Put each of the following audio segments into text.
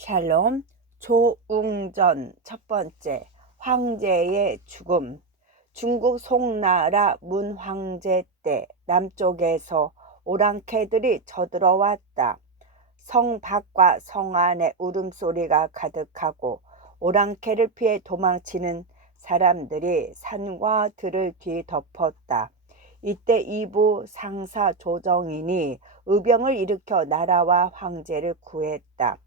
샬롬. 조웅전 첫 번째. 황제의 죽음. 중국 송나라 문 황제 때 남쪽에서 오랑캐들이 쳐들어왔다. 성 밖과 성 안에 울음소리가 가득하고 오랑캐를 피해 도망치는 사람들이 산과 들을 뒤덮었다. 이때 이부 상사 조정인이 의병을 일으켜 나라와 황제를 구했다.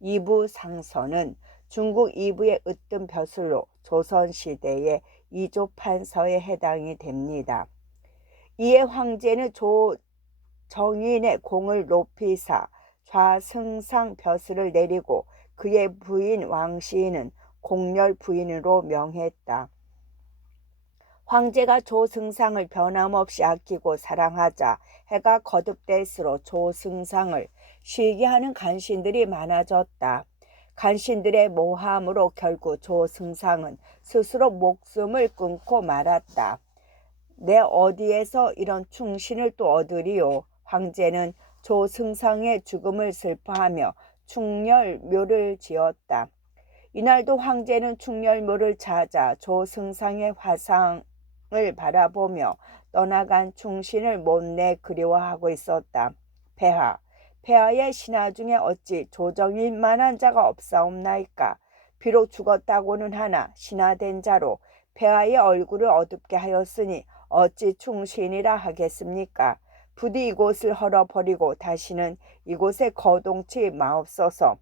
이부 상서는 중국 이부의 으뜸 벼슬로 조선시대의 이조판서에 해당이 됩니다. 이에 황제는 조정인의 공을 높이사 좌승상 벼슬을 내리고 그의 부인 왕시인은 공렬 부인으로 명했다. 황제가 조승상을 변함없이 아끼고 사랑하자 해가 거듭될수록 조승상을 쉬게 하는 간신들이 많아졌다. 간신들의 모함으로 결국 조승상은 스스로 목숨을 끊고 말았다. 내 어디에서 이런 충신을 또 얻으리요. 황제는 조승상의 죽음을 슬퍼하며 충렬묘를 지었다. 이날도 황제는 충렬묘를 찾아 조승상의 화상을 바라보며 떠나간 충신을 못내 그리워하고 있었다. 폐하의 신하 중에 어찌 조정인만한 자가 없사옵나이까. 비록 죽었다고는 하나 신하된 자로 폐하의 얼굴을 어둡게 하였으니 어찌 충신이라 하겠습니까. 부디 이곳을 헐어버리고 다시는 이곳에 거동치 마옵소서.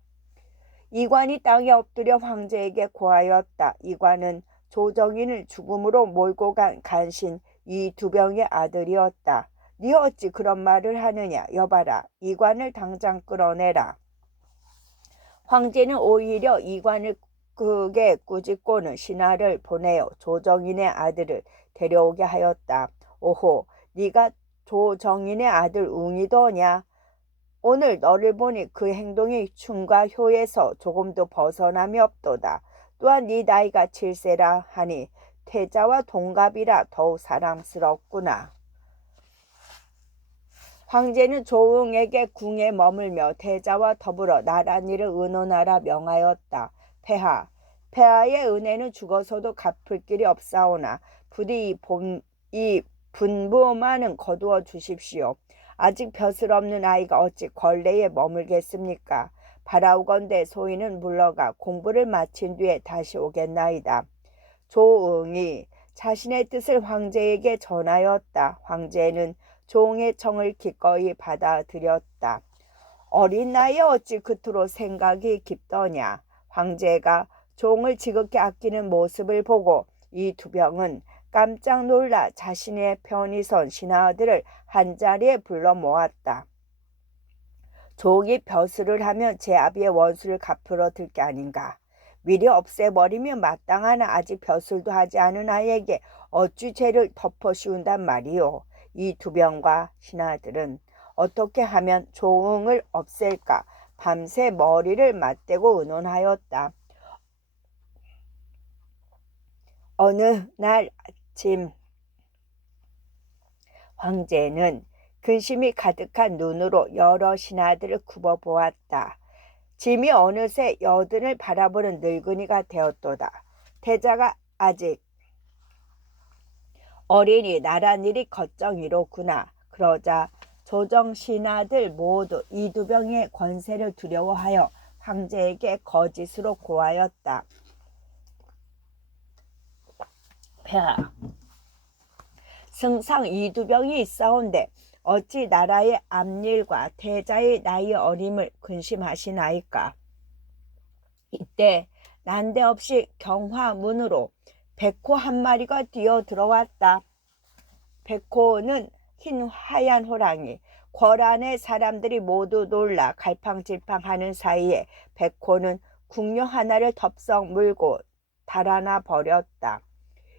이관이 땅에 엎드려 황제에게 고하였다. 이관은 조정인을 죽음으로 몰고 간 간신 이 두 병의 아들이었다. 네 어찌 그런 말을 하느냐. 여봐라. 이관을 당장 끌어내라. 황제는 오히려 이관을 극에 꾸짖고는 신하를 보내어 조정인의 아들을 데려오게 하였다. 오호, 네가 조정인의 아들 웅이더냐. 오늘 너를 보니 그 행동이 충과 효에서 조금도 벗어남이 없도다. 또한 네 나이가 7세라 하니 태자와 동갑이라 더욱 사랑스럽구나. 황제는 조응에게 궁에 머물며 태자와 더불어 나란히를 의논하라 명하였다. 폐하의 은혜는 죽어서도 갚을 길이 없사오나 부디 이 분부만은 거두어 주십시오. 아직 벼슬 없는 아이가 어찌 걸레에 머물겠습니까? 바라오건대 소인은 물러가 공부를 마친 뒤에 다시 오겠나이다. 조응이 자신의 뜻을 황제에게 전하였다. 황제는 조응의 청을 기꺼이 받아들였다. 어린 나이에 어찌 그토록 생각이 깊더냐. 황제가 조응을 지극히 아끼는 모습을 보고 이 두 병은 깜짝 놀라 자신의 편히 선 신하들을 한자리에 불러 모았다. 조응이 벼슬을 하면 제 아비의 원수를 갚으러 들 게 아닌가. 미리 없애버리면 마땅하나 아직 벼슬도 하지 않은 아이에게 어찌 죄를 덮어 씌운단 말이오. 이 두 병과 신하들은 어떻게 하면 조응을 없앨까 밤새 머리를 맞대고 의논하였다. 어느 날 아침 황제는 근심이 가득한 눈으로 여러 신하들을 굽어보았다. 짐이 어느새 여든을 바라보는 늙은이가 되었도다. 태자가 아직 어린이 나란일이 걱정이로구나. 그러자 조정 신하들 모두 이 두 병의 권세를 두려워하여 황제에게 거짓으로 고하였다. 폐하, 승상 이 두 병이 있사온데 어찌 나라의 앞일과 태자의 나이 어림을 근심하시나이까. 이때 난데없이 경화문으로 백호 한 마리가 뛰어 들어왔다. 백호는 흰 하얀 호랑이. 궐 안의 사람들이 모두 놀라 갈팡질팡하는 사이에 백호는 궁녀 하나를 덥석 물고 달아나 버렸다.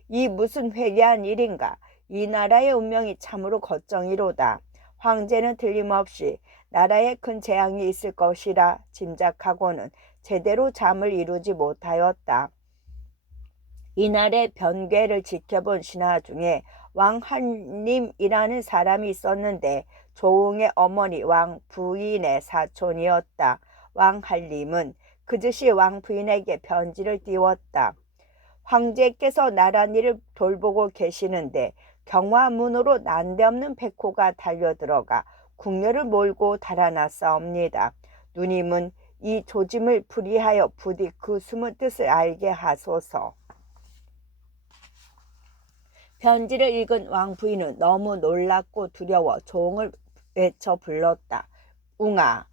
이 무슨 회개한 일인가. 이 나라의 운명이 참으로 걱정이로다. 황제는 틀림없이 나라에 큰 재앙이 있을 것이라 짐작하고는 제대로 잠을 이루지 못하였다. 이날의 변괴를 지켜본 신하 중에 왕한림이라는 사람이 있었는데 조응의 어머니 왕부인의 사촌이었다. 왕한림은 그 즉시 왕 부인에게 편지를 띄웠다. 황제께서 나란히를 돌보고 계시는데 경화문으로 난데없는 백호가 달려들어가 궁녀를 몰고 달아났사옵니다. 누님은 이 조짐을 풀이하여 부디 그 숨은 뜻을 알게 하소서. 편지를 읽은 왕 부인은 너무 놀랍고 두려워 조응을 외쳐 불렀다. 웅아,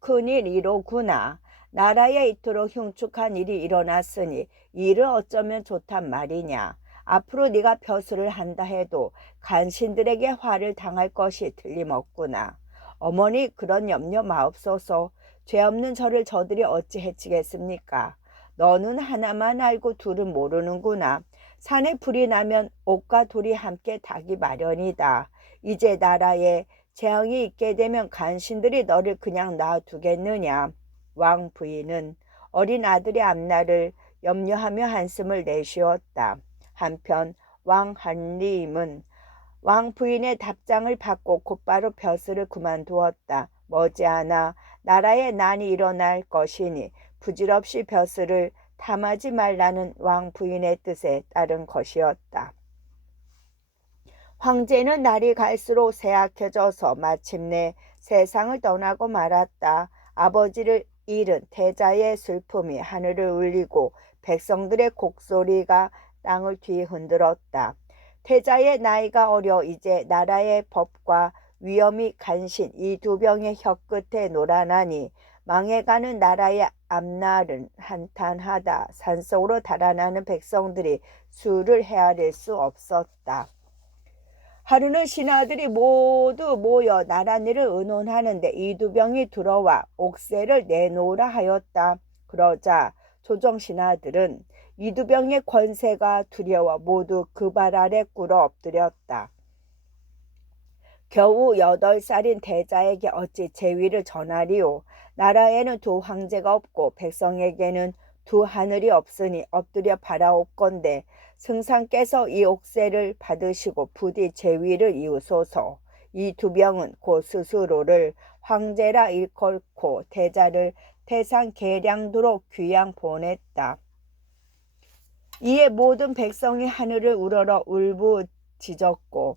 큰일이로구나. 나라에 이토록 흉측한 일이 일어났으니 이를 어쩌면 좋단 말이냐. 앞으로 네가 벼슬을 한다 해도 간신들에게 화를 당할 것이 틀림없구나. 어머니 그런 염려 마옵소서. 죄 없는 저를 저들이 어찌 해치겠습니까? 너는 하나만 알고 둘은 모르는구나. 산에 불이 나면 옥과 돌이 함께 타기 마련이다. 이제 나라에 재앙이 있게 되면 간신들이 너를 그냥 놔두겠느냐. 왕 부인은 어린 아들의 앞날을 염려하며 한숨을 내쉬었다. 한편 왕 한림은 왕 부인의 답장을 받고 곧바로 벼슬을 그만두었다. 머지않아 나라에 난이 일어날 것이니 부질없이 벼슬을 탐하지 말라는 왕 부인의 뜻에 따른 것이었다. 황제는 날이 갈수록 쇠약해져서 마침내 세상을 떠나고 말았다. 아버지를 잃은 태자의 슬픔이 하늘을 울리고 백성들의 곡소리가 땅을 뒤흔들었다. 태자의 나이가 어려 이제 나라의 법과 위엄이 간신 이 두 병의 혀끝에 놀아나니 망해가는 나라의 앞날은 한탄하다. 산속으로 달아나는 백성들이 수를 헤아릴 수 없었다. 하루는 신하들이 모두 모여 나란히를 의논하는데 이 두 병이 들어와 옥새를 내놓으라 하였다. 그러자 조정 신하들은 이 두 병의 권세가 두려워 모두 그 발 아래 꿇어 엎드렸다. 겨우 8살인 태자에게 어찌 재위를 전하리오. 나라에는 두 황제가 없고 백성에게는 두 하늘이 없으니 엎드려 바라옵건대 승상께서 이 옥새를 받으시고 부디 재위를 이으소서. 이 두 병은 곧 스스로를 황제라 일컬고 태자를 태상 계량도로 귀양 보냈다. 이에 모든 백성이 하늘을 우러러 울부짖었고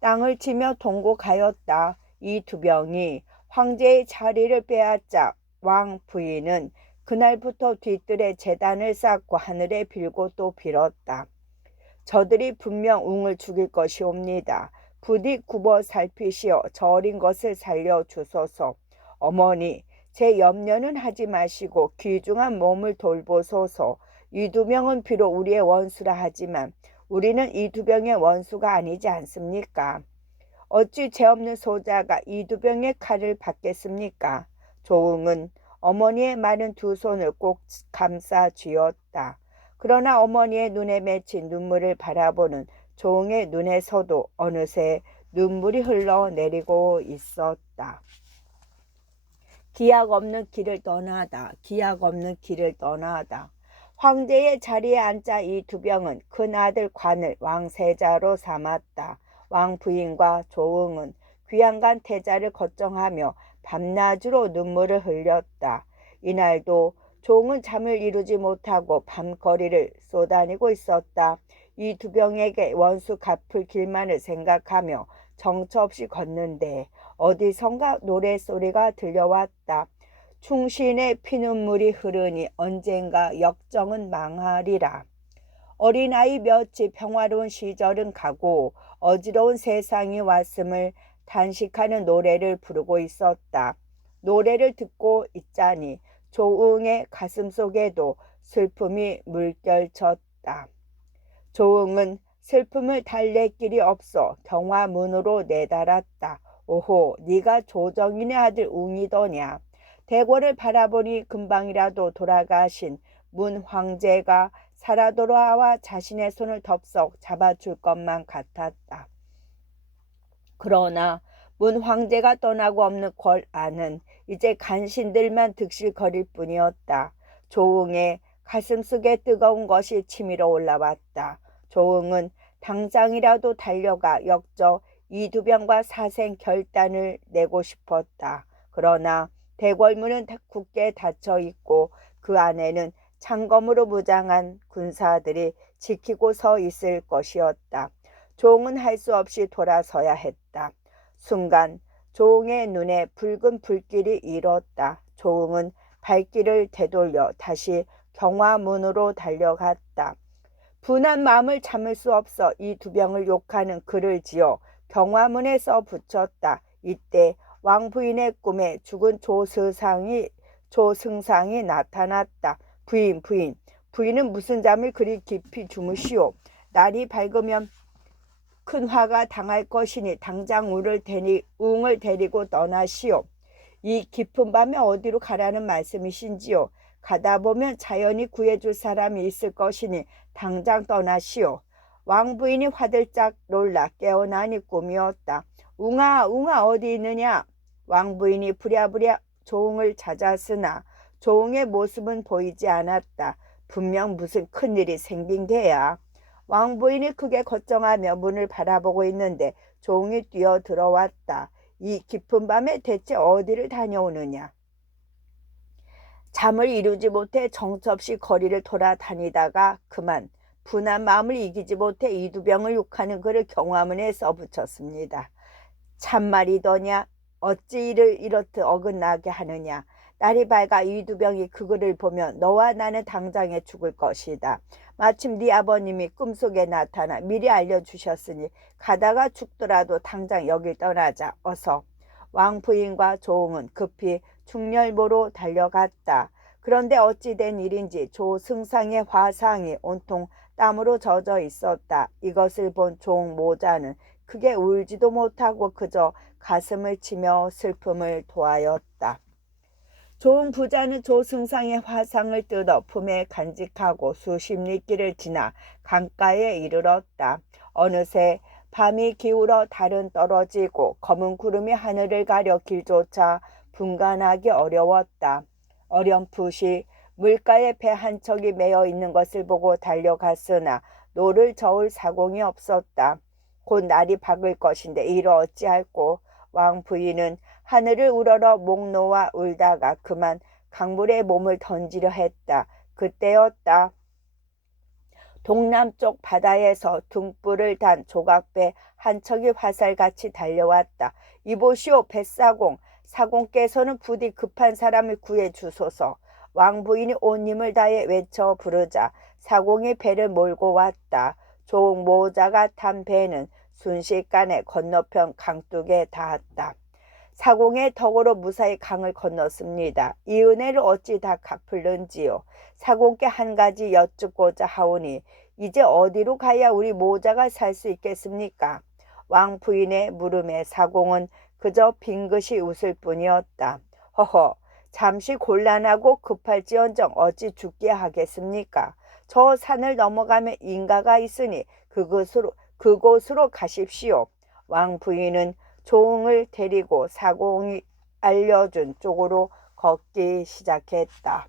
땅을 치며 통곡하였다. 이 두 병이 황제의 자리를 빼앗자 왕 부인은 그날부터 뒤뜰에 제단을 쌓고 하늘에 빌고 또 빌었다. 저들이 분명 웅을 죽일 것이옵니다. 부디 굽어 살피시어 저 어린 것을 살려주소서. 어머니, 제 염려는 하지 마시고 귀중한 몸을 돌보소서. 이 두 명은 비록 우리의 원수라 하지만 우리는 이 두 병의 원수가 아니지 않습니까? 어찌 죄 없는 소자가 이 두 병의 칼을 받겠습니까? 조응은 어머니의 마른 두 손을 꼭 감싸 쥐었다. 그러나 어머니의 눈에 맺힌 눈물을 바라보는 조응의 눈에서도 어느새 눈물이 흘러내리고 있었다. 기약 없는 길을 떠나다. 기약 없는 길을 떠나다. 황제의 자리에 앉자 이 두 병은 큰아들 관을 왕세자로 삼았다. 왕 부인과 조응은 귀양간 태자를 걱정하며 밤낮으로 눈물을 흘렸다. 이날도 조응은 잠을 이루지 못하고 밤거리를 쏘다니고 있었다. 이 두 병에게 원수 갚을 길만을 생각하며 정처 없이 걷는데 어디선가 노래소리가 들려왔다. 충신의 피눈물이 흐르니 언젠가 역정은 망하리라. 어린아이 몇이 평화로운 시절은 가고 어지러운 세상이 왔음을 단식하는 노래를 부르고 있었다. 노래를 듣고 있자니 조응의 가슴속에도 슬픔이 물결쳤다. 조응은 슬픔을 달랠 길이 없어 경화문으로 내달았다. 오호, 네가 조정인의 아들 웅이더냐. 대궐을 바라보니 금방이라도 돌아가신 문 황제가 살아 돌아와 자신의 손을 덥석 잡아줄 것만 같았다. 그러나 문 황제가 떠나고 없는 궐 안은 이제 간신들만 득실거릴 뿐이었다. 조응의 가슴속에 뜨거운 것이 치밀어 올라왔다. 조응은 당장이라도 달려가 역적 이두병과 사생 결단을 내고 싶었다. 그러나 대궐문은 굳게 닫혀 있고 그 안에는 창검으로 무장한 군사들이 지키고 서 있을 것이었다. 종은 할 수 없이 돌아서야 했다. 순간 종의 눈에 붉은 불길이 일었다. 종은 발길을 되돌려 다시 경화문으로 달려갔다. 분한 마음을 참을 수 없어 이 두 병을 욕하는 글을 지어 경화문에 써 붙였다. 이때 왕부인의 꿈에 죽은 조승상이 나타났다. 부인은 무슨 잠을 그리 깊이 주무시오. 날이 밝으면 큰 화가 당할 것이니 당장 웅을 데리고 떠나시오. 이 깊은 밤에 어디로 가라는 말씀이신지요? 가다 보면 자연히 구해줄 사람이 있을 것이니 당장 떠나시오. 왕부인이 화들짝 놀라 깨어나니 꿈이었다. 웅아 어디 있느냐? 왕부인이 부랴부랴 조웅을 찾았으나 조웅의 모습은 보이지 않았다. 분명 무슨 큰일이 생긴 게야. 왕부인이 크게 걱정하며 문을 바라보고 있는데 조웅이 뛰어 들어왔다. 이 깊은 밤에 대체 어디를 다녀오느냐? 잠을 이루지 못해 정처없이 거리를 돌아다니다가 그만 분한 마음을 이기지 못해 이두병을 욕하는 글을 경화문에 써붙였습니다. 참말이더냐? 어찌 이를 이렇듯 어긋나게 하느냐? 날이 밝아 이두병이 그 글을 보면 너와 나는 당장에 죽을 것이다. 마침 네 아버님이 꿈속에 나타나 미리 알려주셨으니 가다가 죽더라도 당장 여길 떠나자. 어서. 왕부인과 조웅은 급히 충렬보로 달려갔다. 그런데 어찌 된 일인지 조승상의 화상이 온통 땀으로 젖어 있었다. 이것을 본 조웅 모자는 크게 울지도 못하고 그저 가슴을 치며 슬픔을 토하였다. 조웅 부자는 조승상의 화상을 뜯어 품에 간직하고 수십 리길을 지나 강가에 이르렀다. 어느새 밤이 기울어 달은 떨어지고 검은 구름이 하늘을 가려 길조차 분간하기 어려웠다. 어렴풋이 물가에 배 한 척이 매여 있는 것을 보고 달려갔으나 노를 저을 사공이 없었다. 곧 날이 밝을 것인데 이를 어찌할꼬. 왕 부인은 하늘을 우러러 목 놓아 울다가 그만 강물에 몸을 던지려 했다. 그때였다. 동남쪽 바다에서 등불을 단 조각배 한 척이 화살같이 달려왔다. 이보시오 뱃사공. 사공께서는 부디 급한 사람을 구해 주소서. 왕부인이 온 힘을 다해 외쳐 부르자 사공이 배를 몰고 왔다. 조웅 모자가 탄 배는 순식간에 건너편 강둑에 닿았다. 사공의 덕으로 무사히 강을 건넜습니다. 이 은혜를 어찌 다 갚을는지요. 사공께 한 가지 여쭙고자 하오니 이제 어디로 가야 우리 모자가 살 수 있겠습니까? 왕 부인의 물음에 사공은 그저 빙긋이 웃을 뿐이었다. 허허, 잠시 곤란하고 급할지언정 어찌 죽게 하겠습니까? 저 산을 넘어가면 인가가 있으니 그곳으로 가십시오. 왕 부인은 조웅을 데리고 사공이 알려준 쪽으로 걷기 시작했다.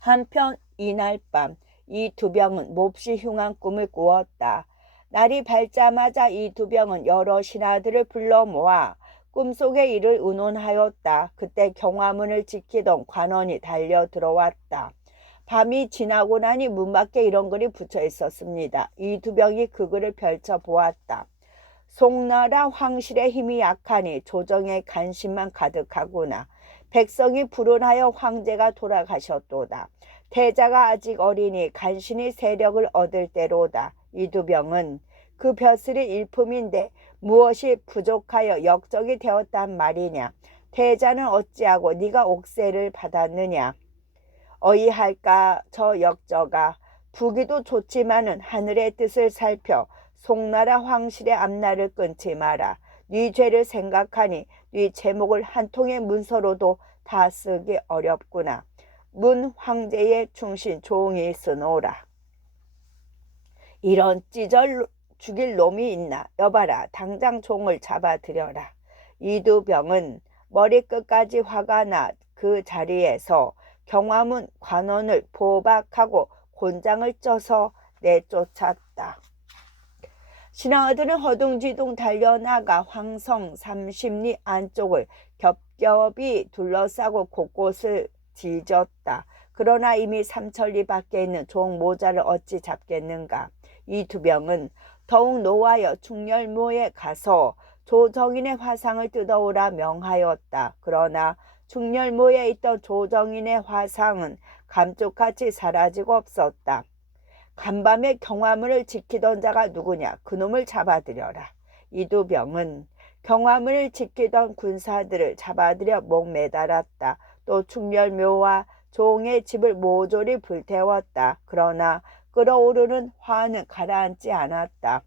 한편 이날 밤 이 두 병은 몹시 흉한 꿈을 꾸었다. 날이 밝자마자 이 두 병은 여러 신하들을 불러 모아 꿈속의 일을 의논하였다. 그때 경화문을 지키던 관원이 달려 들어왔다. 밤이 지나고 나니 문 밖에 이런 글이 붙여 있었습니다. 이 두 병이 그 글을 펼쳐 보았다. 송나라 황실의 힘이 약하니 조정에 관심만 가득하구나. 백성이 불운하여 황제가 돌아가셨도다. 태자가 아직 어리니 간신히 세력을 얻을 때로다. 이 두 병은 그 벼슬이 일품인데 무엇이 부족하여 역적이 되었단 말이냐. 태자는 어찌하고 네가 옥세를 받았느냐. 어이할까 저 역저가. 부기도 좋지만은 하늘의 뜻을 살펴 송나라 황실의 앞날을 끊지 마라. 네 죄를 생각하니 네 제목을 한 통의 문서로도 다 쓰기 어렵구나. 문 황제의 충신 조웅이 쓰노라. 이런 찢어 죽일 놈이 있나. 여봐라 당장 종을 잡아들여라. 이두병은 머리끝까지 화가 나 그 자리에서 경화문 관원을 포박하고 곤장을 쪄서 내쫓았다. 신하들은 허둥지둥 달려나가 황성 30리 안쪽을 겹겹이 둘러싸고 곳곳을 뒤졌다. 그러나 이미 삼천리 밖에 있는 종 모자를 어찌 잡겠는가. 이 두 병은 더욱 노하여 충렬모에 가서 조정인의 화상을 뜯어오라 명하였다. 그러나 충렬모에 있던 조정인의 화상은 감쪽같이 사라지고 없었다. 간밤에 경화문을 지키던 자가 누구냐? 그놈을 잡아들여라. 이 두 병은 경화문을 지키던 군사들을 잡아들여 목매달았다. 또 충렬묘와 종의 집을 모조리 불태웠다. 그러나 끓어오르는 화는 가라앉지 않았다.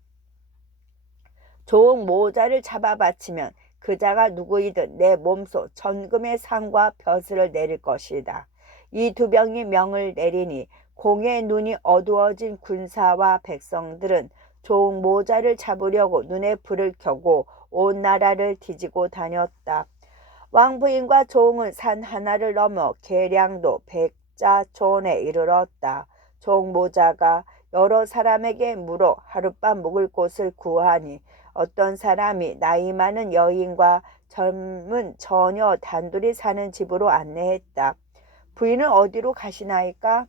종 모자를 잡아 바치면 그 자가 누구이든 내 몸소 천금의 상과 벼슬을 내릴 것이다. 이 두 병이 명을 내리니 공의 눈이 어두워진 군사와 백성들은 종 모자를 잡으려고 눈에 불을 켜고 온 나라를 뒤지고 다녔다. 왕부인과 종은 산 하나를 넘어 계량도 백자촌에 이르렀다. 종 모자가 여러 사람에게 물어 하룻밤 묵을 곳을 구하니 어떤 사람이 나이 많은 여인과 젊은 처녀 단둘이 사는 집으로 안내했다. 부인은 어디로 가시나이까?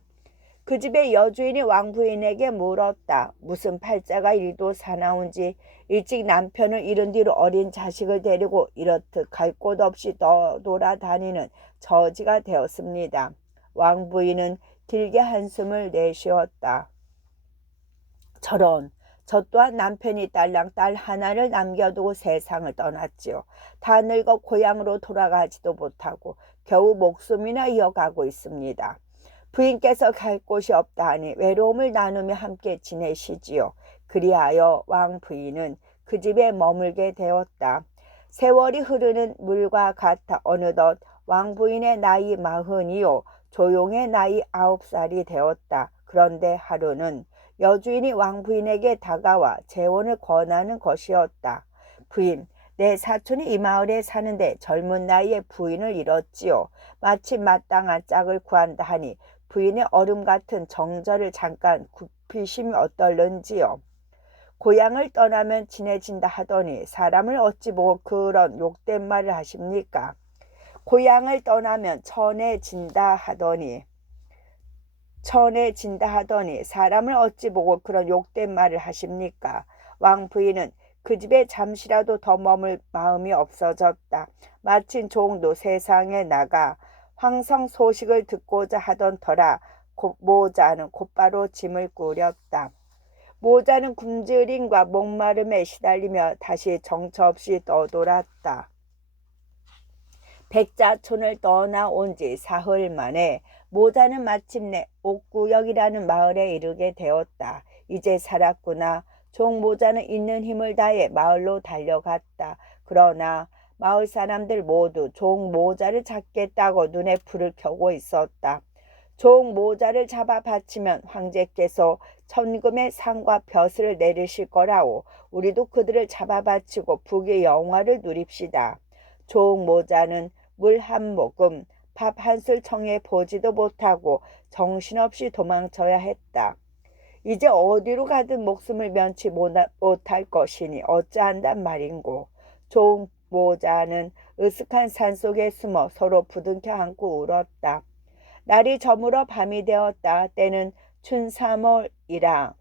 그 집의 여주인이 왕부인에게 물었다. 무슨 팔자가 이리도 사나운지 일찍 남편을 잃은 뒤로 어린 자식을 데리고 이렇듯 갈 곳 없이 돌아다니는 저지가 되었습니다. 왕부인은 길게 한숨을 내쉬었다. 저런, 저 또한 남편이 딸랑 딸 하나를 남겨두고 세상을 떠났지요. 다 늙어 고향으로 돌아가지도 못하고 겨우 목숨이나 이어가고 있습니다. 부인께서 갈 곳이 없다 하니 외로움을 나누며 함께 지내시지요. 그리하여 왕부인은 그 집에 머물게 되었다. 세월이 흐르는 물과 같아 어느덧 왕부인의 나이 40이요 조용의 나이 9살이 되었다. 그런데 하루는 여주인이 왕부인에게 다가와 재혼을 권하는 것이었다. 부인, 내 사촌이 이 마을에 사는데 젊은 나이에 부인을 잃었지요. 마침 마땅한 짝을 구한다 하니 부인의 얼음 같은 정절을 잠깐 굽히심이 어떨는지요. 고향을 떠나면 친해진다 하더니 사람을 어찌 보고 그런 욕된 말을 하십니까? 고향을 떠나면 천해진다 하더니 사람을 어찌 보고 그런 욕된 말을 하십니까? 왕 부인은 그 집에 잠시라도 더 머물 마음이 없어졌다. 마침 종도 세상에 나가 황성 소식을 듣고자 하던 터라 모자는 곧바로 짐을 꾸렸다. 모자는 굶주림과 목마름에 시달리며 다시 정처 없이 떠돌았다. 백자촌을 떠나온 지 사흘 만에 모자는 마침내 옥구역이라는 마을에 이르게 되었다. 이제 살았구나. 종 모자는 있는 힘을 다해 마을로 달려갔다. 그러나 마을 사람들 모두 종 모자를 잡겠다고 눈에 불을 켜고 있었다. 종 모자를 잡아 바치면 황제께서 천금의 상과 벼슬을 내리실 거라오. 우리도 그들을 잡아 바치고 북의 영화를 누립시다. 종 모자는 물 한 모금, 밥 한 술 청해 보지도 못하고 정신없이 도망쳐야 했다. 이제 어디로 가든 목숨을 면치 못할 것이니 어찌한단 말인고. 종 모자는 으슥한 산속에 숨어 서로 부둥켜 안고 울었다. 날이 저물어 밤이 되었다. 때는 춘삼월이라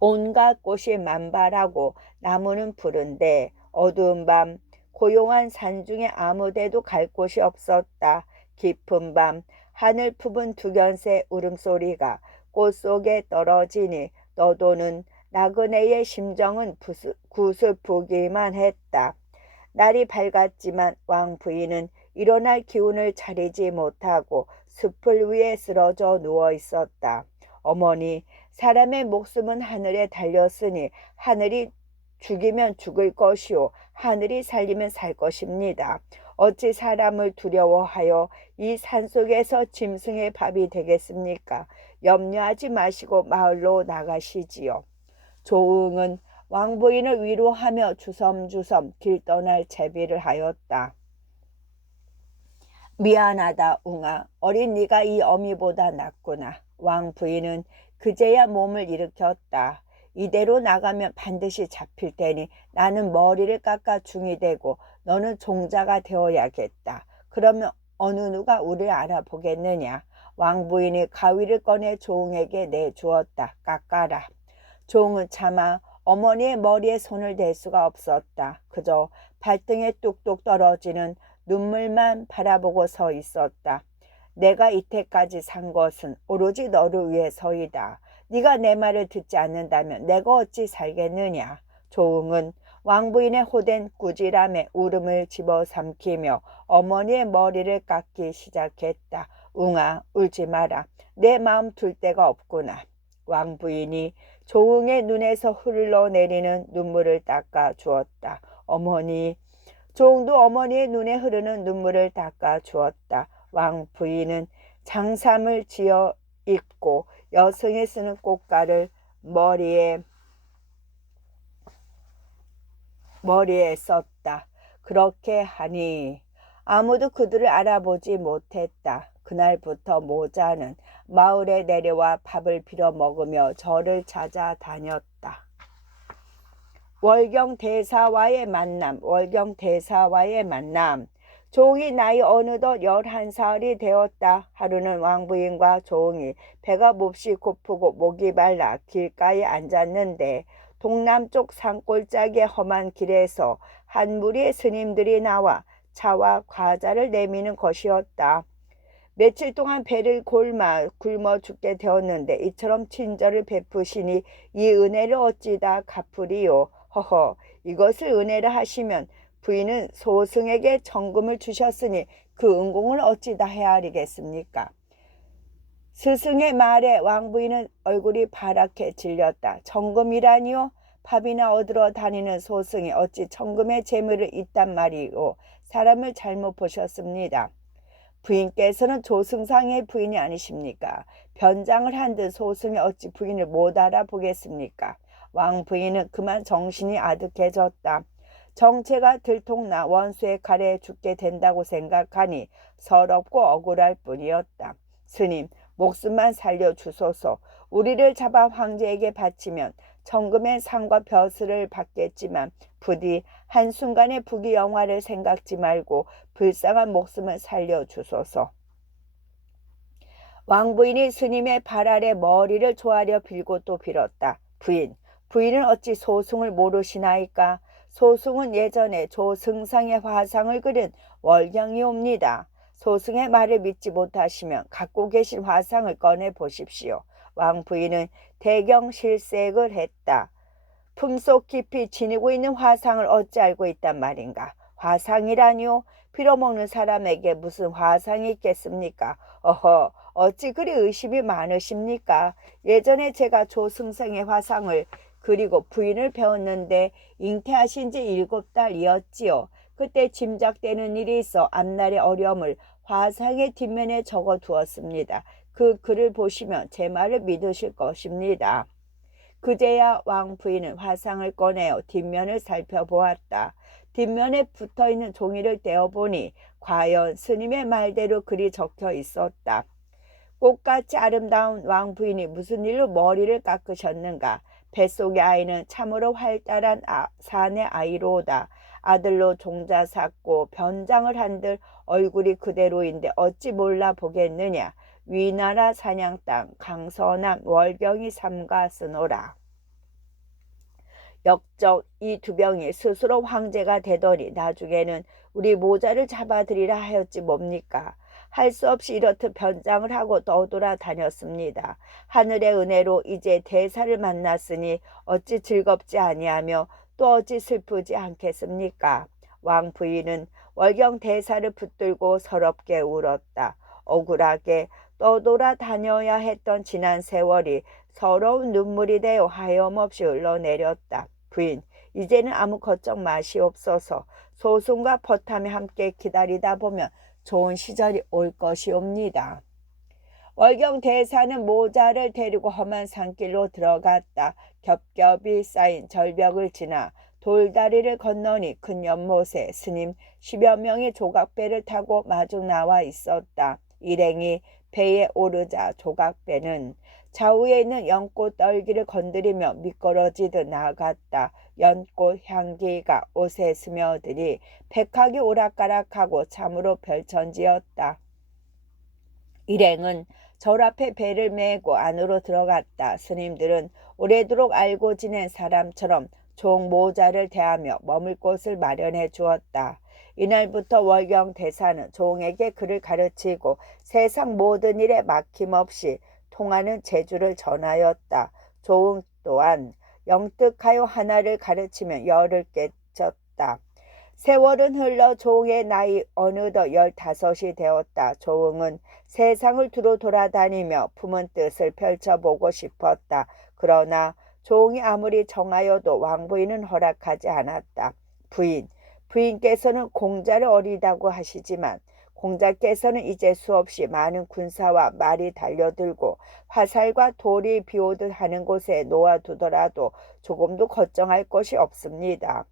온갖 꽃이 만발하고 나무는 푸른데 어두운 밤 고요한 산중에 아무데도 갈 곳이 없었다. 깊은 밤 하늘 푸른 두견새 울음소리가 꽃 속에 떨어지니 너도는 나그네의 심정은 구슬프기만 했다. 날이 밝았지만 왕 부인은 일어날 기운을 차리지 못하고 숲을 위에 쓰러져 누워 있었다. 어머니, 사람의 목숨은 하늘에 달렸으니 하늘이 죽이면 죽을 것이요 하늘이 살리면 살 것입니다. 어찌 사람을 두려워하여 이 산속에서 짐승의 밥이 되겠습니까? 염려하지 마시고 마을로 나가시지요. 조응은 왕부인을 위로하며 주섬주섬 길 떠날 채비를 하였다. 미안하다 웅아. 어린 네가 이 어미보다 낫구나. 왕부인은 그제야 몸을 일으켰다. 이대로 나가면 반드시 잡힐 테니 나는 머리를 깎아 중이 되고 너는 종자가 되어야겠다. 그러면 어느 누가 우리를 알아보겠느냐. 왕부인이 가위를 꺼내 조응에게 내주었다. 깎아라. 조응은 차마 어머니의 머리에 손을 댈 수가 없었다. 그저 발등에 뚝뚝 떨어지는 눈물만 바라보고 서 있었다. 내가 이때까지 산 것은 오로지 너를 위해서이다. 네가 내 말을 듣지 않는다면 내가 어찌 살겠느냐. 조응은 왕부인의 호된 꾸지람에 울음을 집어삼키며 어머니의 머리를 깎기 시작했다. 웅아, 울지 마라. 내 마음 둘 데가 없구나. 왕부인이 조응의 눈에서 흘러내리는 눈물을 닦아 주었다. 어머니. 조응도 어머니의 눈에 흐르는 눈물을 닦아 주었다. 왕부인은 장삼을 지어 입고 여성이 쓰는 꽃가를 머리에 썼다. 그렇게 하니 아무도 그들을 알아보지 못했다. 그날부터 모자는 마을에 내려와 밥을 빌어 먹으며 절을 찾아다녔다. 월경대사와의 만남. 조응이 나이 어느덧 11살이 되었다. 하루는 왕부인과 조응이 배가 몹시 고프고 목이 말라 길가에 앉았는데 동남쪽 산골짜기의 험한 길에서 한 무리의 스님들이 나와 차와 과자를 내미는 것이었다. 며칠 동안 배를 굶어 죽게 되었는데 이처럼 친절을 베푸시니 이 은혜를 어찌다 갚으리요. 허허, 이것을 은혜라 하시면 부인은 소승에게 정금을 주셨으니 그 은공을 어찌다 헤아리겠습니까? 스승의 말에 왕부인은 얼굴이 파랗게 질렸다. 정금이라니요? 밥이나 얻으러 다니는 소승이 어찌 정금의 재물을 있단 말이오. 사람을 잘못 보셨습니다. 부인께서는 조승상의 부인이 아니십니까? 변장을 한 듯 소승이 어찌 부인을 못 알아보겠습니까? 왕부인은 그만 정신이 아득해졌다. 정체가 들통나 원수의 칼에 죽게 된다고 생각하니 서럽고 억울할 뿐이었다. 스님, 목숨만 살려주소서. 우리를 잡아 황제에게 바치면 정금의 상과 벼슬을 받겠지만 부디 한순간의 부귀영화를 생각지 말고 불쌍한 목숨을 살려주소서. 왕부인이 스님의 발 아래 머리를 조아려 빌고 또 빌었다. 부인은 어찌 소승을 모르시나이까? 소승은 예전에 조승상의 화상을 그린 월경이옵니다. 소승의 말을 믿지 못하시면 갖고 계신 화상을 꺼내 보십시오. 왕부인은 대경실색을 했다. 품속 깊이 지니고 있는 화상을 어찌 알고 있단 말인가? 화상이라니요? 빌어먹는 사람에게 무슨 화상이 있겠습니까? 어허, 어찌 그리 의심이 많으십니까? 예전에 제가 조승상의 화상을 그리고 부인을 배웠는데 잉태하신 지 7달이었지요. 그때 짐작되는 일이 있어 앞날의 어려움을 화상의 뒷면에 적어 두었습니다. 그 글을 보시면 제 말을 믿으실 것입니다. 그제야 왕부인은 화상을 꺼내어 뒷면을 살펴보았다. 뒷면에 붙어있는 종이를 떼어보니 과연 스님의 말대로 글이 적혀 있었다. 꽃같이 아름다운 왕부인이 무슨 일로 머리를 깎으셨는가? 뱃속의 아이는 참으로 활달한 산의 아이로다. 아들로 종자 샀고 변장을 한들 얼굴이 그대로인데 어찌 몰라 보겠느냐. 위나라 사냥 땅 강서남 월경이 삼가 쓰노라. 역적 이 두 병이 스스로 황제가 되더니 나중에는 우리 모자를 잡아들이라 하였지 뭡니까? 할 수 없이 이렇듯 변장을 하고 떠돌아 다녔습니다. 하늘의 은혜로 이제 대사를 만났으니 어찌 즐겁지 아니하며 또 어찌 슬프지 않겠습니까? 왕부인은 월경 대사를 붙들고 서럽게 울었다. 억울하게 떠돌아 다녀야 했던 지난 세월이 서러운 눈물이 되어 하염없이 흘러내렸다. 부인, 이제는 아무 걱정 마시옵소서. 소승과 버탐이 함께 기다리다 보면 좋은 시절이 올 것이옵니다. 월경 대사는 모자를 데리고 험한 산길로 들어갔다. 겹겹이 쌓인 절벽을 지나 돌다리를 건너니 큰 연못에 스님 10여 명이 조각배를 타고 마주 나와 있었다. 일행이 배에 오르자 조각배는 좌우에 있는 연꽃 떨기를 건드리며 미끄러지듯 나아갔다. 연꽃 향기가 옷에 스며들이 백학이 오락가락하고 참으로 별천지였다. 일행은 절 앞에 배를 메고 안으로 들어갔다. 스님들은 오래도록 알고 지낸 사람처럼 종 모자를 대하며 머물 곳을 마련해 주었다. 이날부터 월경 대사는 종에게 그를 가르치고 세상 모든 일에 막힘없이 통하는 재주를 전하였다. 종 또한 영특하여 하나를 가르치면 열을 깨쳤다. 세월은 흘러 조응의 나이 어느덧 15이 되었다. 조응은 세상을 두루 돌아다니며 품은 뜻을 펼쳐보고 싶었다. 그러나 조응이 아무리 정하여도 왕부인은 허락하지 않았다. 부인께서는 공자를 어리다고 하시지만 공자께서는 이제 수없이 많은 군사와 말이 달려들고 화살과 돌이 비오듯 하는 곳에 놓아두더라도 조금도 걱정할 것이 없습니다.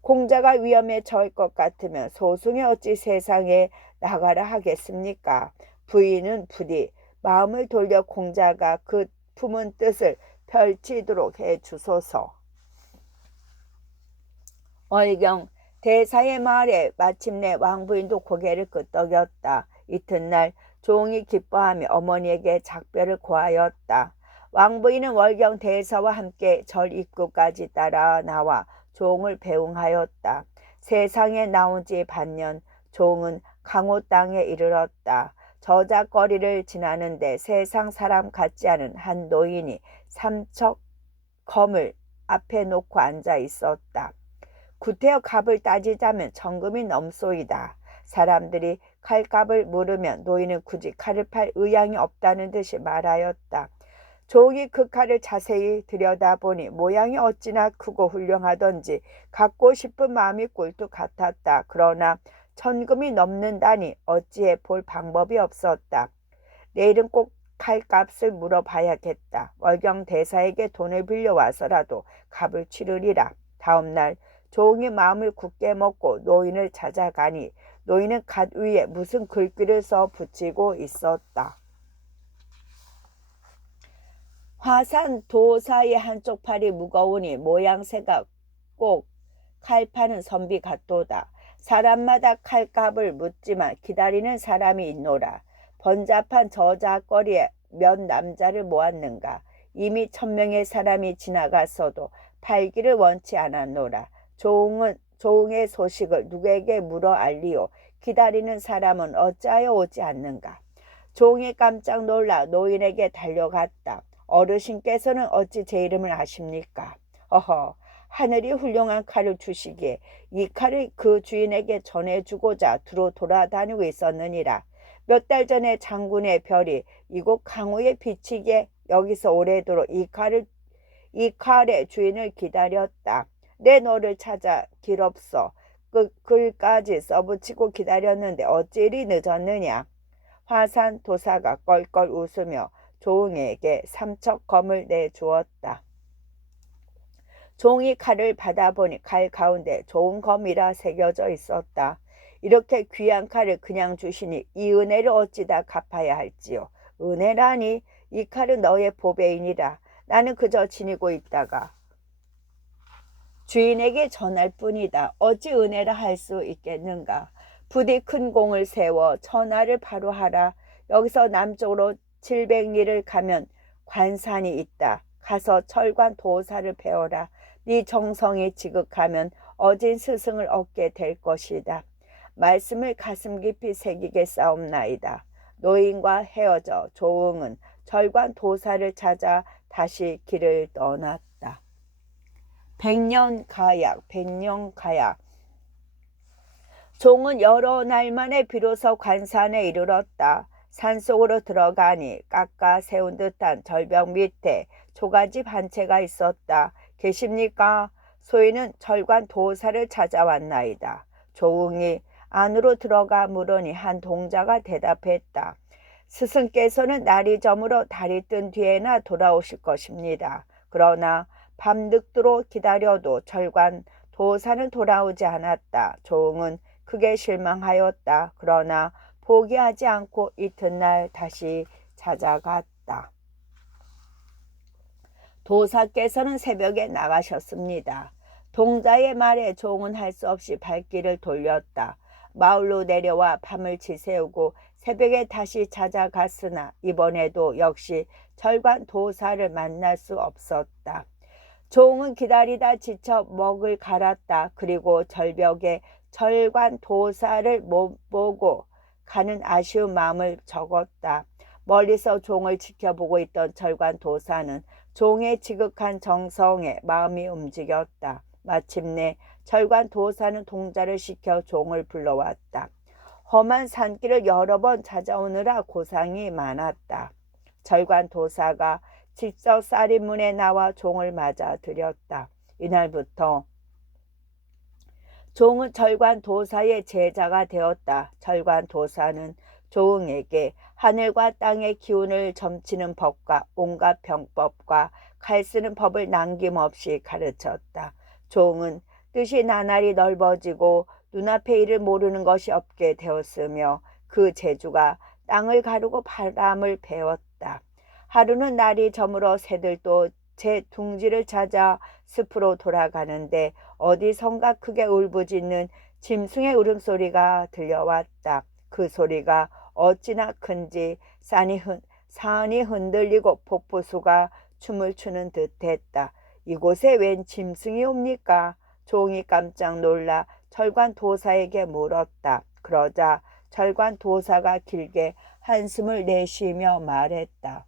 공자가 위험에 처할 것 같으면 소승이 어찌 세상에 나가라 하겠습니까? 부인은 부디 마음을 돌려 공자가 그 품은 뜻을 펼치도록 해주소서. 월경 대사의 말에 마침내 왕부인도 고개를 끄덕였다. 이튿날 조응이 기뻐하며 어머니에게 작별을 고하였다. 왕부인은 월경 대사와 함께 절 입구까지 따라 나와 조응을 배웅하였다. 세상에 나온 지 반년, 조응은 강호 땅에 이르렀다. 저작거리를 지나는데 세상 사람 같지 않은 한 노인이 삼척 검을 앞에 놓고 앉아 있었다. 구태여 값을 따지자면 정금이 넘소이다. 사람들이 칼값을 물으면 노인은 굳이 칼을 팔 의향이 없다는 듯이 말하였다. 조응이 그 칼을 자세히 들여다보니 모양이 어찌나 크고 훌륭하던지 갖고 싶은 마음이 꿀뚝 같았다. 그러나 천금이 넘는다니 어찌해 볼 방법이 없었다. 내일은 꼭 칼값을 물어봐야겠다. 월경 대사에게 돈을 빌려와서라도 값을 치르리라. 다음날 조응이 마음을 굳게 먹고 노인을 찾아가니 노인은 갓 위에 무슨 글귀를 써 붙이고 있었다. 화산 도사의 한쪽 팔이 무거우니 모양새가 꼭 칼파는 선비 같도다. 사람마다 칼값을 묻지만 기다리는 사람이 있노라. 번잡한 저작거리에 몇 남자를 모았는가. 이미 1000명의 사람이 지나갔어도 팔기를 원치 않았노라. 조응의 소식을 누구에게 물어 알리오. 기다리는 사람은 어찌하여 오지 않는가. 조응이 깜짝 놀라 노인에게 달려갔다. 어르신께서는 어찌 제 이름을 아십니까? 어허, 하늘이 훌륭한 칼을 주시기에 이 칼을 그 주인에게 전해주고자 두루 돌아다니고 있었느니라. 몇 달 전에 장군의 별이 이곳 강우에 비치게 여기서 오래도록 이 칼의 주인을 기다렸다. 내 너를 찾아 길없어 글까지 써붙이고 기다렸는데 어찌 이리 늦었느냐. 화산 도사가 껄껄 웃으며 조응에게 삼척검을 내주었다. 조응이 칼을 받아보니 칼 가운데 좋은 검이라 새겨져 있었다. 이렇게 귀한 칼을 그냥 주시니 이 은혜를 어찌다 갚아야 할지요. 은혜라니, 이 칼은 너의 보배이니라. 나는 그저 지니고 있다가 주인에게 전할 뿐이다. 어찌 은혜라 할 수 있겠는가. 부디 큰 공을 세워 천하를 바로 하라. 여기서 남쪽으로 700리를 가면 관산이 있다. 가서 철관 도사를 배워라. 네 정성이 지극하면 어진 스승을 얻게 될 것이다. 말씀을 가슴 깊이 새기겠사옵나이다. 노인과 헤어져 조응은 철관 도사를 찾아 다시 길을 떠났다. 백년가약. 종은 여러 날 만에 비로소 관산에 이르렀다. 산속으로 들어가니 깎아 세운 듯한 절벽 밑에 초가집 한 채가 있었다. 계십니까? 소인은 철관 도사를 찾아왔나이다. 조응이 안으로 들어가 물으니 한 동자가 대답했다. 스승께서는 날이 저물어 달이 뜬 뒤에나 돌아오실 것입니다. 그러나 밤늦도록 기다려도 철관 도사는 돌아오지 않았다. 조응은 크게 실망하였다. 그러나 포기하지 않고 이튿날 다시 찾아갔다. 도사께서는 새벽에 나가셨습니다. 동자의 말에 종은 할 수 없이 발길을 돌렸다. 마을로 내려와 밤을 지새우고 새벽에 다시 찾아갔으나 이번에도 역시 철관 도사를 만날 수 없었다. 종은 기다리다 지쳐 먹을 갈았다. 그리고 절벽에 철관 도사를 못 보고 가는 아쉬운 마음을 적었다. 멀리서 종을 지켜보고 있던 철관 도사는 종의 지극한 정성에 마음이 움직였다. 마침내 철관 도사는 동자를 시켜 종을 불러왔다. 험한 산길을 여러 번 찾아오느라 고상이 많았다. 철관 도사가 직접 쌀인문에 나와 종을 맞아들였다. 이날부터 종은 철관 도사의 제자가 되었다. 철관 도사는 종에게 하늘과 땅의 기운을 점치는 법과 온갖 병법과 칼 쓰는 법을 남김없이 가르쳤다. 종은 뜻이 나날이 넓어지고 눈앞의 일을 모르는 것이 없게 되었으며 그 재주가 땅을 가르고 바람을 베었다. 하루는 날이 저물어 새들도 제 둥지를 찾아 숲으로 돌아가는데 어디선가 크게 울부짖는 짐승의 울음소리가 들려왔다. 그 소리가 어찌나 큰지 산이 흔들리고 폭포수가 춤을 추는 듯했다. 이곳에 웬 짐승이 옵니까? 종이 깜짝 놀라 철관 도사에게 물었다. 그러자 철관 도사가 길게 한숨을 내쉬며 말했다.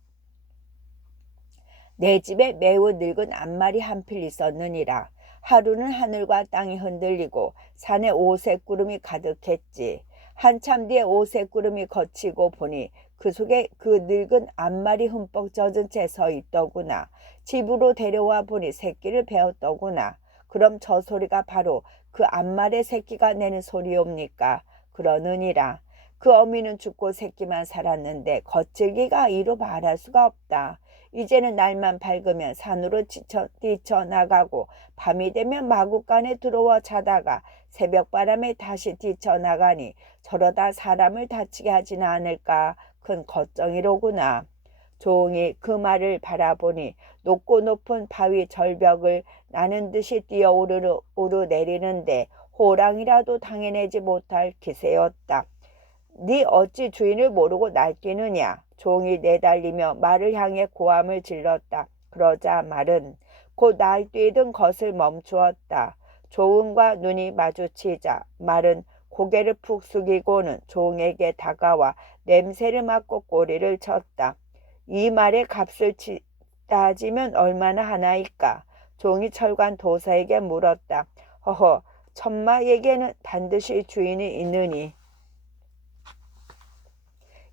내 집에 매우 늙은 암말이 한 필 있었느니라. 하루는 하늘과 땅이 흔들리고 산에 오색 구름이 가득했지. 한참 뒤에 오색 구름이 걷히고 보니 그 속에 그 늙은 암말이 흠뻑 젖은 채 서 있더구나. 집으로 데려와 보니 새끼를 베었더구나. 그럼 저 소리가 바로 그 암말의 새끼가 내는 소리옵니까? 그러느니라. 그 어미는 죽고 새끼만 살았는데 거칠기가 이루 말할 수가 없다. 이제는 날만 밝으면 산으로 뛰쳐나가고 밤이 되면 마구간에 들어와 자다가 새벽바람에 다시 뛰쳐나가니 저러다 사람을 다치게 하지는 않을까 큰 걱정이로구나. 종이 그 말을 바라보니 높고 높은 바위 절벽을 나는 듯이 뛰어 오르내리는데 호랑이라도 당해내지 못할 기세였다. 네 어찌 주인을 모르고 날뛰느냐. 종이 내달리며 말을 향해 고함을 질렀다. 그러자 말은 곧 날뛰던 것을 멈추었다. 종과 눈이 마주치자 말은 고개를 푹 숙이고는 종에게 다가와 냄새를 맡고 꼬리를 쳤다. 이 말의 값을 따지면 얼마나 하나이까? 종이 철관 도사에게 물었다. 허허, 천마에게는 반드시 주인이 있느니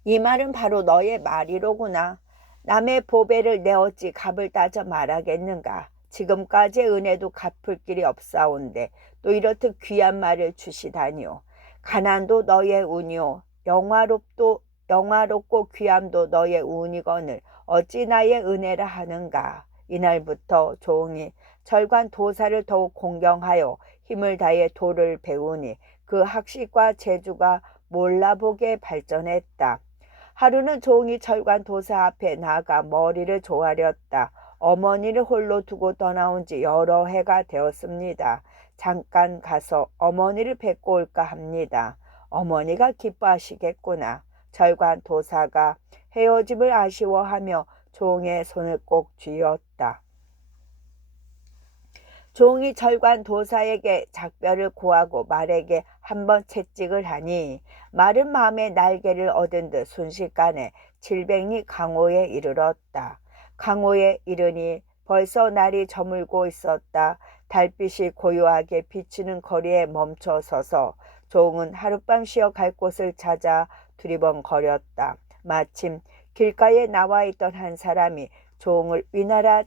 이 말은 바로 너의 말이로구나. 남의 보배를 내 어찌 값을 따져 말하겠는가. 지금까지의 은혜도 갚을 길이 없사온데 또 이렇듯 귀한 말을 주시다니요. 가난도 너의 운이요. 영화롭고 귀함도 너의 운이거늘 어찌 나의 은혜라 하는가. 이날부터 종이 철관 도사를 더욱 공경하여 힘을 다해 도를 배우니 그 학식과 재주가 몰라보게 발전했다. 하루는 종이 철관 도사 앞에 나가 머리를 조아렸다. 어머니를 홀로 두고 떠나온 지 여러 해가 되었습니다. 잠깐 가서 어머니를 뵙고 올까 합니다. 어머니가 기뻐하시겠구나. 철관 도사가 헤어짐을 아쉬워하며 종의 손을 꼭 쥐었다. 종이 철관 도사에게 작별을 고하고 말에게 한번 채찍을 하니 말은 마음의 날개를 얻은 듯 순식간에 700리 강호에 이르렀다. 강호에 이르니 벌써 날이 저물고 있었다. 달빛이 고요하게 비치는 거리에 멈춰 서서 종은 하룻밤 쉬어 갈 곳을 찾아 두리번거렸다. 마침 길가에 나와 있던 한 사람이 종을 위나라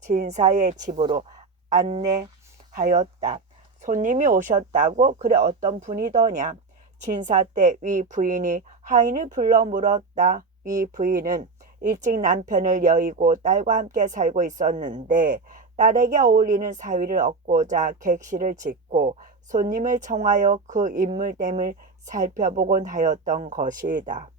진사의 집으로 안내하였다. 손님이 오셨다고? 그래, 어떤 분이더냐? 진사 때 위 부인이 하인을 불러 물었다. 위 부인은 일찍 남편을 여의고 딸과 함께 살고 있었는데 딸에게 어울리는 사위를 얻고자 객실을 짓고 손님을 청하여 그 인물됨을 살펴보곤 하였던 것이다.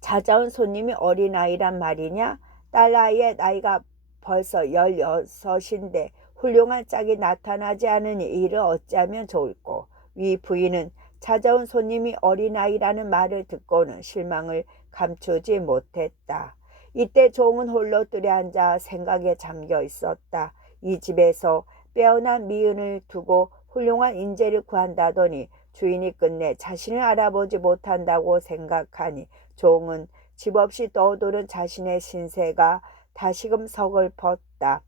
찾아온 손님이 어린아이란 말이냐? 딸 아이의 나이가 벌써 16인데 훌륭한 짝이 나타나지 않으니 이를 어찌하면 좋을꼬. 위 부인은 찾아온 손님이 어린아이라는 말을 듣고는 실망을 감추지 못했다. 이때 종은 홀로 뜰에 앉아 생각에 잠겨 있었다. 이 집에서 빼어난 미은을 두고 훌륭한 인재를 구한다더니 주인이 끝내 자신을 알아보지 못한다고 생각하니 종은 집 없이 떠도는 자신의 신세가 다시금 서글펐다.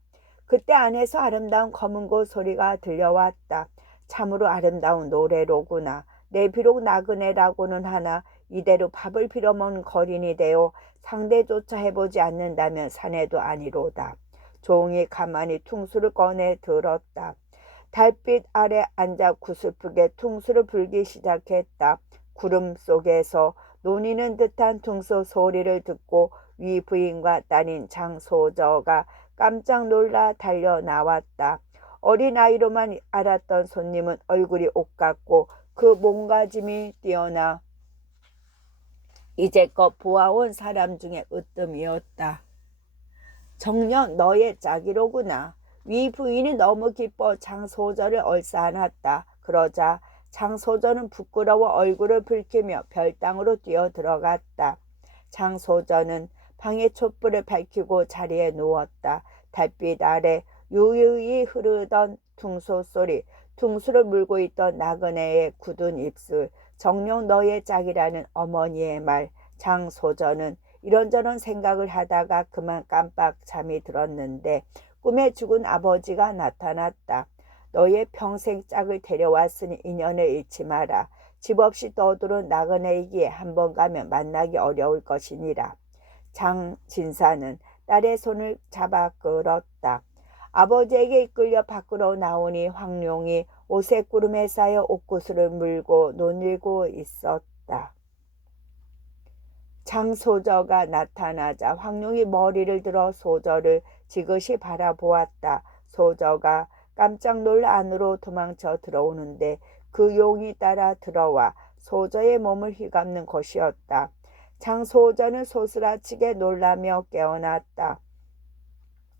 그때 안에서 아름다운 검은고 소리가 들려왔다. 참으로 아름다운 노래로구나. 내 비록 나그네라고는 하나 이대로 밥을 빌어먹는 거린이 되어 상대조차 해보지 않는다면 사내도 아니로다. 종이 가만히 퉁수를 꺼내 들었다. 달빛 아래 앉아 구슬프게 퉁수를 불기 시작했다. 구름 속에서 논이는 듯한 퉁수 소리를 듣고 위 부인과 딸인 장소저가 깜짝 놀라 달려 나왔다. 어린아이로만 알았던 손님은 얼굴이 옥같고 그 몸가짐이 뛰어나 이제껏 보아온 사람 중에 으뜸이었다. 정녕 너의 짝이로구나. 위 부인이 너무 기뻐 장소저를 얼싸안았다. 그러자 장소저는 부끄러워 얼굴을 붉히며 별당으로 뛰어 들어갔다. 장소저는 방의 촛불을 밝히고 자리에 누웠다. 달빛 아래 유유히 흐르던 퉁소 소리, 퉁수를 물고 있던 나그네의 굳은 입술, 정녕 너의 짝이라는 어머니의 말. 장소저는 이런저런 생각을 하다가 그만 깜빡 잠이 들었는데 꿈에 죽은 아버지가 나타났다. 너의 평생 짝을 데려왔으니 인연을 잃지 마라. 집 없이 떠도는 나그네이기에 한 번 가면 만나기 어려울 것이니라. 장진사는 딸의 손을 잡아 끌었다. 아버지에게 이끌려 밖으로 나오니 황룡이 옷에 구름에 쌓여 옷구슬을 물고 논일고 있었다. 장소저가 나타나자 황룡이 머리를 들어 소저를 지그시 바라보았다. 소저가 깜짝 놀라 안으로 도망쳐 들어오는데 그 용이 따라 들어와 소저의 몸을 휘감는 것이었다. 장소저는 소스라치게 놀라며 깨어났다.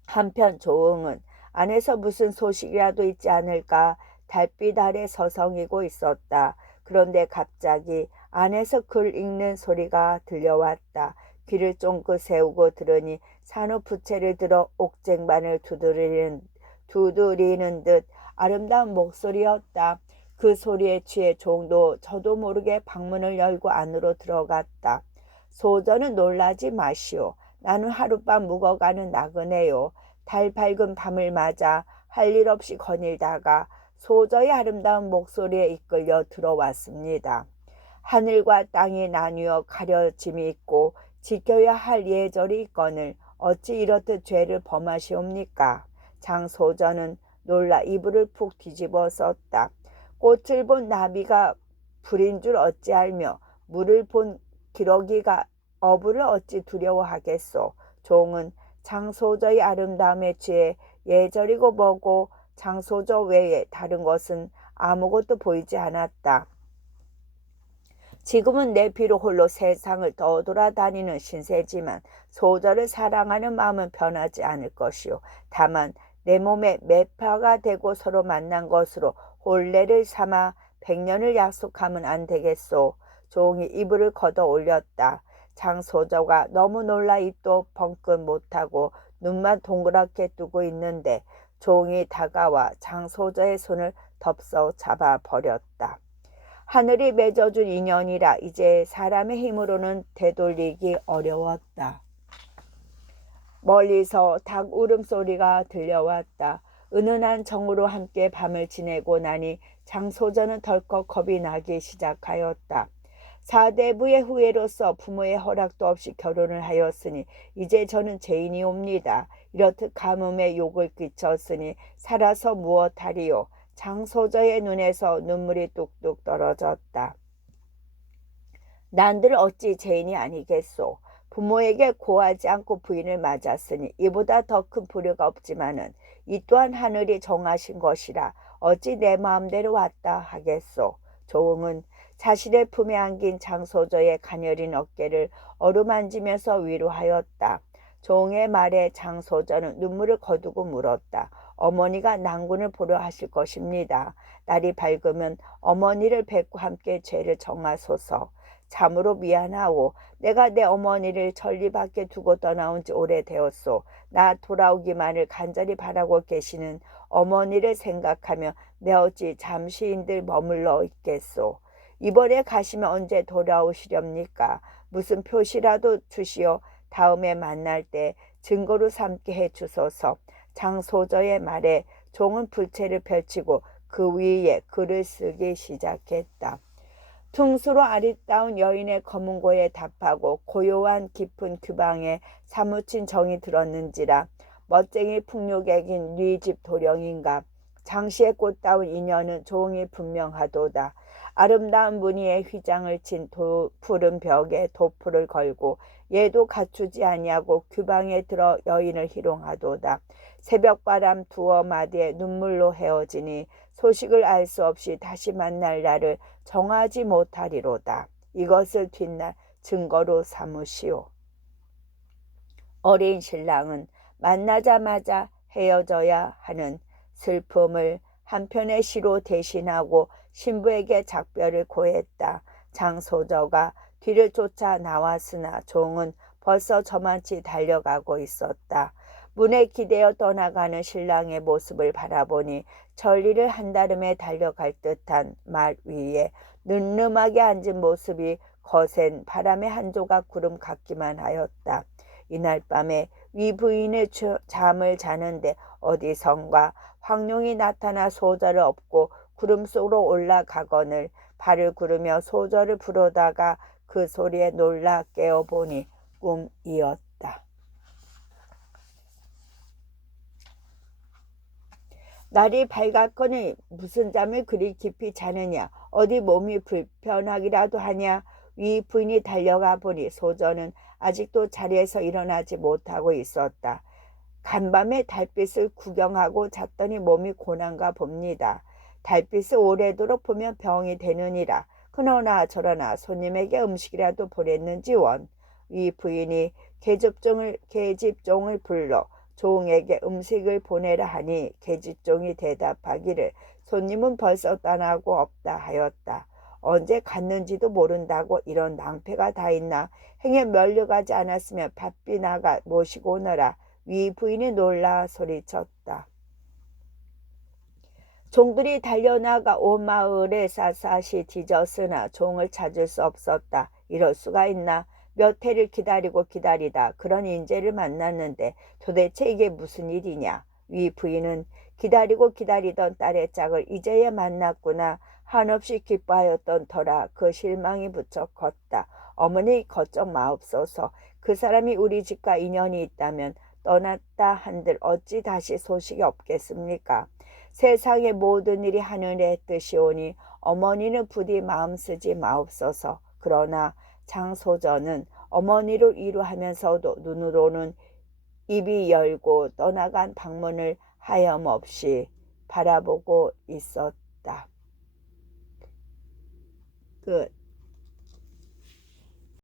한편 조응은 안에서 무슨 소식이라도 있지 않을까 달빛 아래 서성이고 있었다. 그런데 갑자기 안에서 글 읽는 소리가 들려왔다. 귀를 쫑긋 세우고 들으니 산후 부채를 들어 옥쟁반을 두드리는 듯 아름다운 목소리였다. 그 소리에 취해 종도 저도 모르게 방문을 열고 안으로 들어갔다. 소저는 놀라지 마시오. 나는 하룻밤 묵어가는 나그네요. 달 밝은 밤을 맞아 할 일 없이 거닐다가 소저의 아름다운 목소리에 이끌려 들어왔습니다. 하늘과 땅이 나뉘어 가려짐이 있고 지켜야 할 예절이 있거늘 어찌 이렇듯 죄를 범하시옵니까? 장소저는 놀라 이불을 푹 뒤집어 썼다. 꽃을 본 나비가 불인 줄 어찌 알며 물을 본 기러기가 어부를 어찌 두려워하겠소. 종은 장소저의 아름다움에 취해 예절이고 뭐고 장소저 외에 다른 것은 아무것도 보이지 않았다. 지금은 내 비로 홀로 세상을 떠돌아다니는 신세지만 소저를 사랑하는 마음은 변하지 않을 것이요. 다만 내 몸에 매파가 되고 서로 만난 것으로 혼례를 삼아 100년을 약속하면 안 되겠소. 종이 이불을 걷어 올렸다. 장소저가 너무 놀라 입도 벙긋 못하고 눈만 동그랗게 뜨고 있는데 종이 다가와 장소저의 손을 덥석 잡아버렸다. 하늘이 맺어준 인연이라 이제 사람의 힘으로는 되돌리기 어려웠다. 멀리서 닭 울음소리가 들려왔다. 은은한 정으로 함께 밤을 지내고 나니 장소저는 덜컥 겁이 나기 시작하였다. 사대부의 후예로서 부모의 허락도 없이 결혼을 하였으니 이제 저는 죄인이옵니다. 이렇듯 가뭄에 욕을 끼쳤으니 살아서 무엇하리요. 장소저의 눈에서 눈물이 뚝뚝 떨어졌다. 난들 어찌 죄인이 아니겠소. 부모에게 고하지 않고 부인을 맞았으니 이보다 더 큰 불효가 없지만은 이 또한 하늘이 정하신 것이라 어찌 내 마음대로 왔다 하겠소. 조응은 자신의 품에 안긴 장소저의 가녀린 어깨를 어루만지면서 위로하였다. 종의 말에 장소저는 눈물을 거두고 물었다. 어머니가 낭군을 보려 하실 것입니다. 날이 밝으면 어머니를 뵙고 함께 죄를 정하소서. 참으로 미안하오. 내가 내 어머니를 전리 밖에 두고 떠나온 지 오래되었소. 나 돌아오기만을 간절히 바라고 계시는 어머니를 생각하며 내 어찌 잠시인들 머물러 있겠소. 이번에 가시면 언제 돌아오시렵니까? 무슨 표시라도 주시어 다음에 만날 때 증거로 삼게 해 주소서. 장소저의 말에 종은 불체를 펼치고 그 위에 글을 쓰기 시작했다. 퉁수로 아리따운 여인의 검은고에 답하고 고요한 깊은 규방에 사무친 정이 들었는지라. 멋쟁이 풍류객인 네 집 도령인가. 장시의 꽃다운 인연은 종이 분명하도다. 아름다운 무늬의 휘장을 친 푸른 벽에 도풀을 걸고 얘도 갖추지 아니하고 규방에 들어 여인을 희롱하도다. 새벽바람 두어 마디에 눈물로 헤어지니 소식을 알 수 없이 다시 만날 날을 정하지 못하리로다. 이것을 뒷날 증거로 삼으시오. 어린 신랑은 만나자마자 헤어져야 하는 슬픔을 한편의 시로 대신하고 신부에게 작별을 고했다. 장소저가 뒤를 쫓아 나왔으나 종은 벌써 저만치 달려가고 있었다. 문에 기대어 떠나가는 신랑의 모습을 바라보니 전리를 한다름에 달려갈 듯한 말 위에 늠름하게 앉은 모습이 거센 바람의 한 조각 구름 같기만 하였다. 이날 밤에 위 부인의 잠을 자는데 어디선가 황룡이 나타나 소저를 업고 구름 속으로 올라가거늘 발을 구르며 소저를 부르다가 그 소리에 놀라 깨어보니 꿈이었다. 날이 밝았거니 무슨 잠을 그리 깊이 자느냐. 어디 몸이 불편하기라도 하냐. 위 부인이 달려가 보니 소저는 아직도 자리에서 일어나지 못하고 있었다. 간밤에 달빛을 구경하고 잤더니 몸이 고난가 봅니다. 달빛을 오래도록 보면 병이 되느니라. 그러나 저러나 손님에게 음식이라도 보냈는지 원. 위 부인이 계집종을 불러 종에게 음식을 보내라 하니 계집종이 대답하기를 손님은 벌써 떠나고 없다 하였다. 언제 갔는지도 모른다고 이런 낭패가 다 있나. 행에 멸려가지 않았으면 바삐 나가 모시고 오너라. 위 부인이 놀라 소리쳤다. 종들이 달려나가 온 마을에 샅샅이 뒤졌으나 종을 찾을 수 없었다. 이럴 수가 있나. 몇 해를 기다리고 기다리다 그런 인재를 만났는데 도대체 이게 무슨 일이냐. 위 부인은 기다리고 기다리던 딸의 짝을 이제야 만났구나. 한없이 기뻐하였던 터라 그 실망이 부쩍 컸다. 어머니 걱정 마옵소서. 그 사람이 우리 집과 인연이 있다면 떠났다 한들 어찌 다시 소식이 없겠습니까? 세상의 모든 일이 하늘의 뜻이오니 어머니는 부디 마음 쓰지 마옵소서. 그러나 장소저는 어머니를 위로하면서도 눈으로는 입이 열고 떠나간 방문을 하염없이 바라보고 있었다. 끝.